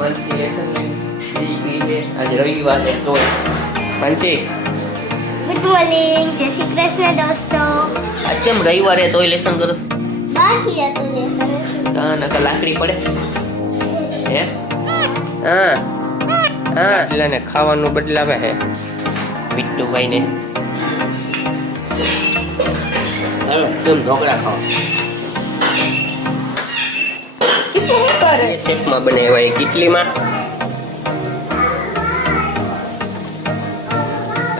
માનસી lesson લઈ ગઈ છે. આજે રવિવાર છે તો માનસી ગુડ મોર્નિંગ, જય શ્રી કૃષ્ણ દોસ્તો. આજ કેમ રવિવારે તોય લેસન કરસ? બાકી હતું લેસન. કા નકા લાકડી પડે હે? હા હા એટલાને ખાવાનું બદલાવે છે મિટ્ટુભાઈ ને. હાલો કેમ ઢોકળા ખાઓ? શું કરે? એ શેપમાં બનાવ્યા એ કેટલીમાં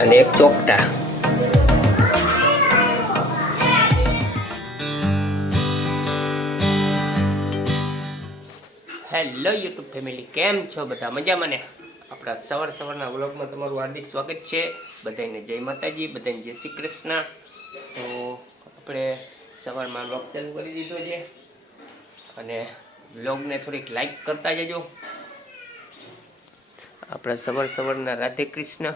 અને એક ચોકટા. હેલો યુટ્યુબ ફેમિલી, કેમ છો બધા? મજામાં ને? આપણા સવારના વ્લોગમાં તમારું હાર્દિક સ્વાગત છે. બધાને જય માતાજી, બધાને જય શ્રી કૃષ્ણ. તો આપણે સવારમાં વ્લોગ ચાલુ કરી દીધો છે અને વ્લોગને થોડીક લાઈક કરતા જજો. આપણા સવારના રાધે કૃષ્ણ.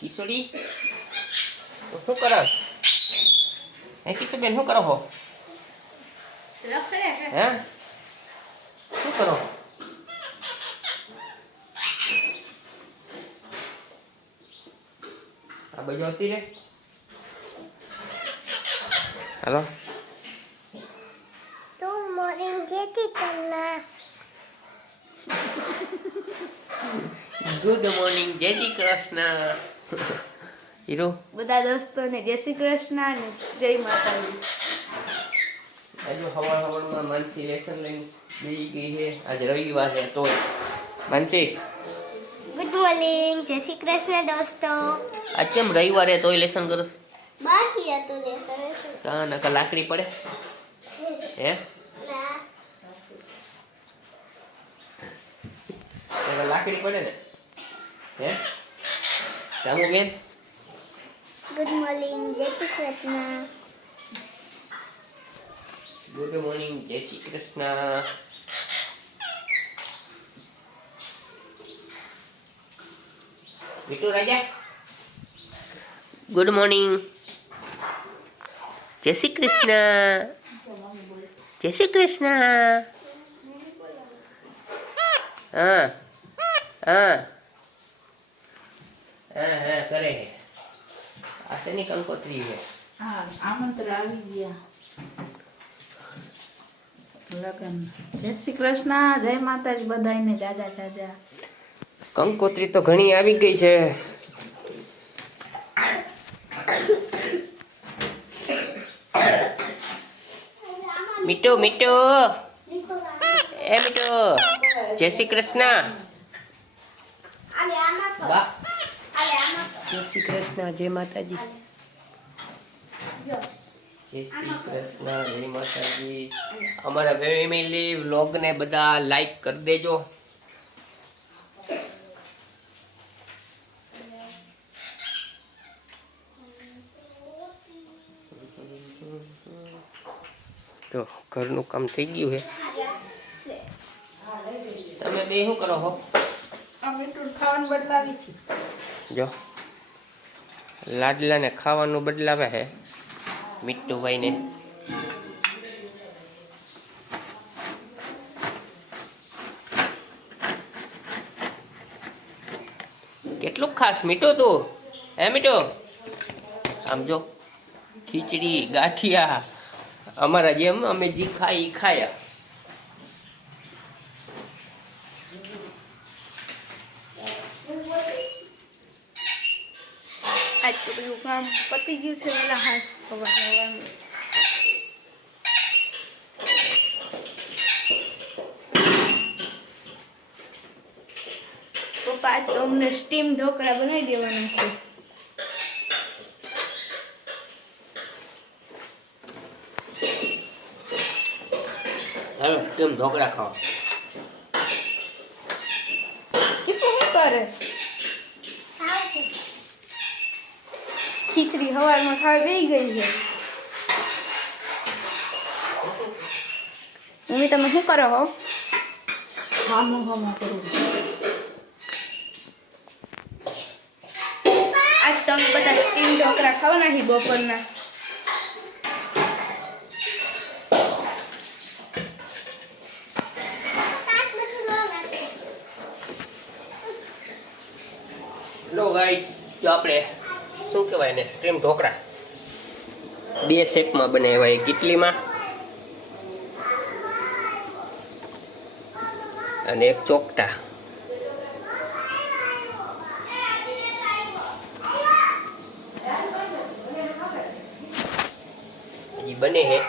કિશોરી શું કરો? હે કિશોરબેન શું કરો છો? હે શું કરો? આ બાજુ આવતી રે. હાલો ગુડ મોર્નિંગ, જય શ્રી કૃષ્ણ. ગુડ મોર્નિંગ, જય શ્રી કૃષ્ણ. હીરો બધા દોસ્તોને જય શ્રી કૃષ્ણ અને જય માતાજી. આજુ હવારમાં માનસી લેસન લઈને ગઈ છે. આજે રવિવાર છે તો માનસી ગુડ મોર્નિંગ, જય શ્રી કૃષ્ણ દોસ્તો. આજ કેમ રવિવારે તોય લેસન કરસ? બાકી હતું લેસન. કા નકા લાકડી પડે હે? નકા લાકડી પડે ને હે? જામુ બેન ગુડ મોર્નિંગ, જય શ્રી કૃષ્ણ. ગુડ મોર્નિંગ, જય શ્રી કૃષ્ણ. વિટુ રાજા ગુડ મોર્નિંગ, જય શ્રી કૃષ્ણ. જય શ્રી કૃષ્ણ. હા હા હા કરે છે. આ શેની કંકોત્રી છે? હા, આમંત્રણ આવી ગયા લગન. જય શ્રી કૃષ્ણ, જય માતાજી બધાને. જાજા જાજા કંકોત્રી તો ઘણી આવી ગઈ છે. મીઠો મીઠો એ મીઠો જય શ્રી કૃષ્ણ. વાહ, જય શ્રી કૃષ્ણ, જય માતાજી. જય શ્રી કૃષ્ણ, જય માતાજી. અમારા ફેમિલી વ્લોગને બધા લાઈક કરી દેજો. તો ઘરનું કામ થઈ ગયું છે. તમે બે શું કરો છો? અમે તો ખાવાનું બદલાવી છે. જો લાડલાને ખાવાનું બદલાવે છે મિટ્ટુભાઈ ને. કેટલું ખાસ મીઠો તું? હે મીઠો? આમ જો ખીચડી ગાંઠિયા અમારા જેમ અમે જી ખાઈ ઈ ખાયા. આજ તો બધું કામ પતી ગયું છે. વેલા હાથ સવારનું. પપ્પા આજ તો અમને સ્ટીમ ઢોકળા બનાવી દેવાના છે. હાલો કેમ ઢોકળા ખાવા? શું કરે? ખીચડી સવારમાં ખાવા બેસી ગઈ છે. મમ્મી તમે શું કરો હો? હામો હામો કરું. બધા સ્ટીમ ઢોકળા ખાવાના છે બપોરના. લો ગાઈસ, જો આપણે શું કહેવાય ને સ્ટ્રીમ ઢોકળા 2 શેપમાં બનાવ્યા, એક ઇડલીમાં અને એક ચોકટા. હજી બને છે.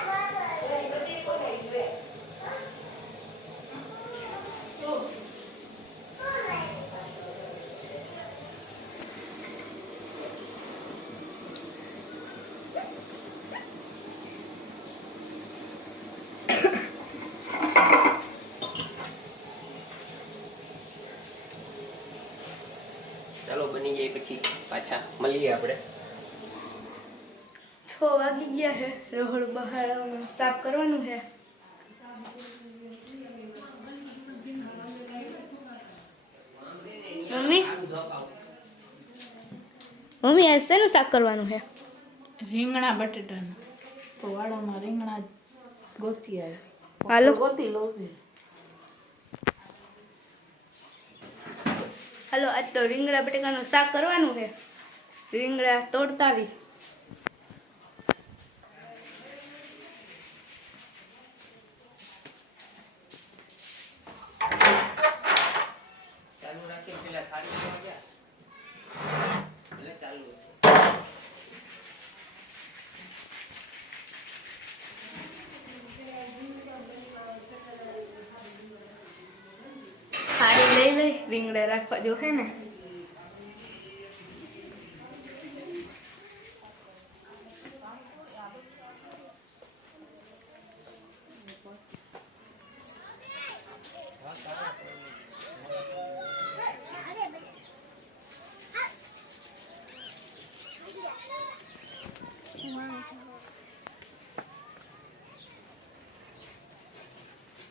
ચાલો બની જાય પછી પાછા મળીએ આપણે. 6 વાગી ગયા છે. રોહડ બહાર સાફ કરવાનું છે. મમ્મી મમ્મી આ શેનું શાક કરવાનું છે? રીંગણા બટેટાના. તો વાડામાં રીંગણા ગોતી આવ્યા. હાલો. ગોતી લો. હાલો, આજ તો રીંગણા બટેકાનું શાક કરવાનું છે. રીંગણા તોડતા આવી. ચાલુ રાખી પેલા થાળી લેવા ગયા એટલે ચાલુ હતું. થાળી લઈ લઈ રીંગણા રાખવા જો હે ને.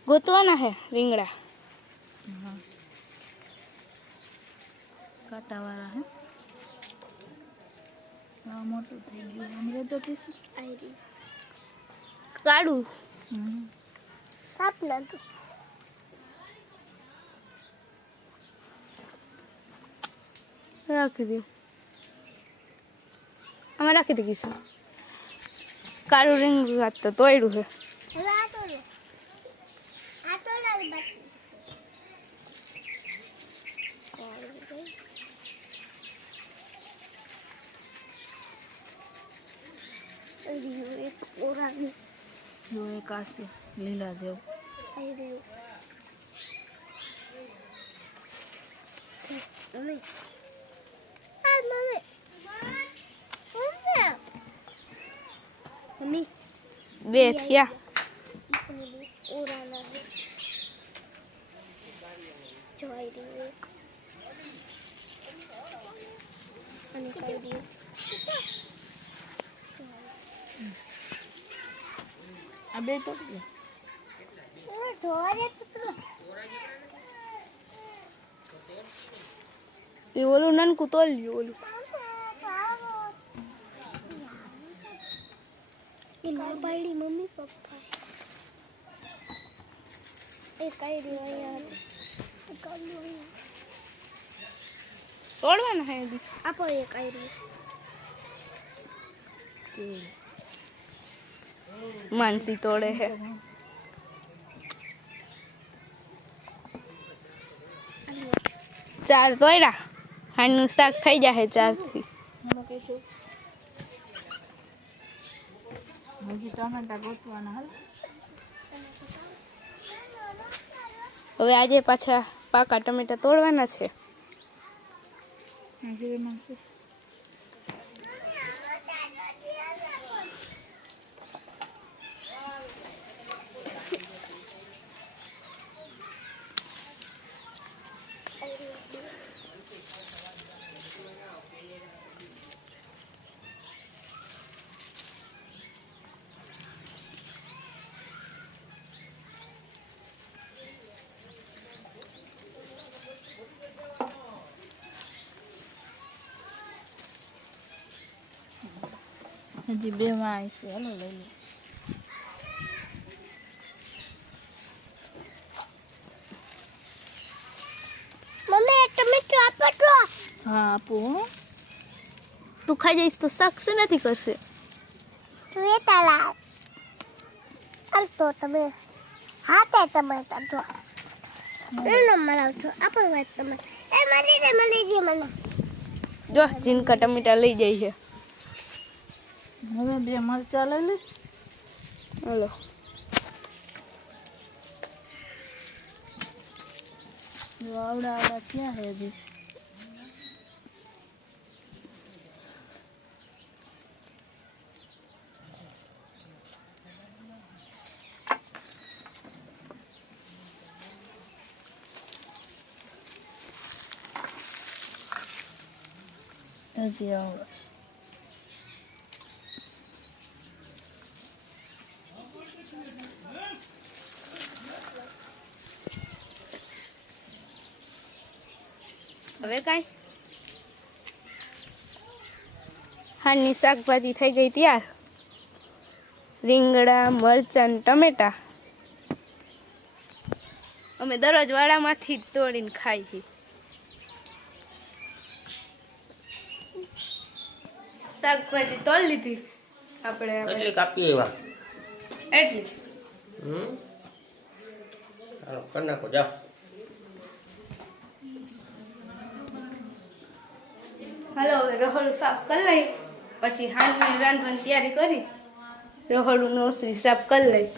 ગોતવાના હે રીંગણા. કાંટાવાળા હે. આ મોટું થઈ ગયું. અમને તો કીશું. કાઢું કાપ નાખ. રાખી દે. આમાં રાખી દે કીશું. કાળું રીંગણું આજ તો તોડ્યું છે. જો એક આસે લીલા જેવું. બે થયા. આ બે તો એ ઓલું નાનકું તોલ્યું ઓલું. મમ્મી પપ્પા તોડવાના હે આપો એક માનસી તોડે છે. ચાર તોડ્યા. હાનું શાક થઈ જાય 4 થી. હજી ટમેટા ગોતવાના હાલ. હવે આજે પાછા પાકા ટમેટા તોડવાના છે. હજી 2 માં આવી છે. હાલો લઈ લે. મમ્મી ટમેટો આપો તો. હા આપું હો. તું ખાઈ જઈશ તો શાક શું નથી કરશે. તું એ તાલા અલ તો તમે હાથે ટમેટા તો એનો મલાવ છો આપો વાત તમે એ મળી જે મને જો જીનકા ટમેટા લઈ જાય છે. હવે 2 મરચા લઈ લે. હાલો જો આવડા થયા છે હજી. હજી આવડે. હવે કાંઈ હાની શાકભાજી થઈ ગઈ તૈયાર. રીંગણા મરચાં ટમેટા અમે દરરોજ વાડામાંથી જ તોડીને ખાઈ છીએ. શાકભાજી તોડી લીધી આપણે કેટલી કાપી એવા એટલી. ચાલો કરી નાખો જાઓ. હાલો હવે રહોડું સાફ કરી લઈ પછી હાંજની રાંધવાની તૈયારી કરી રહોડું નો સાફ કરી લઈ.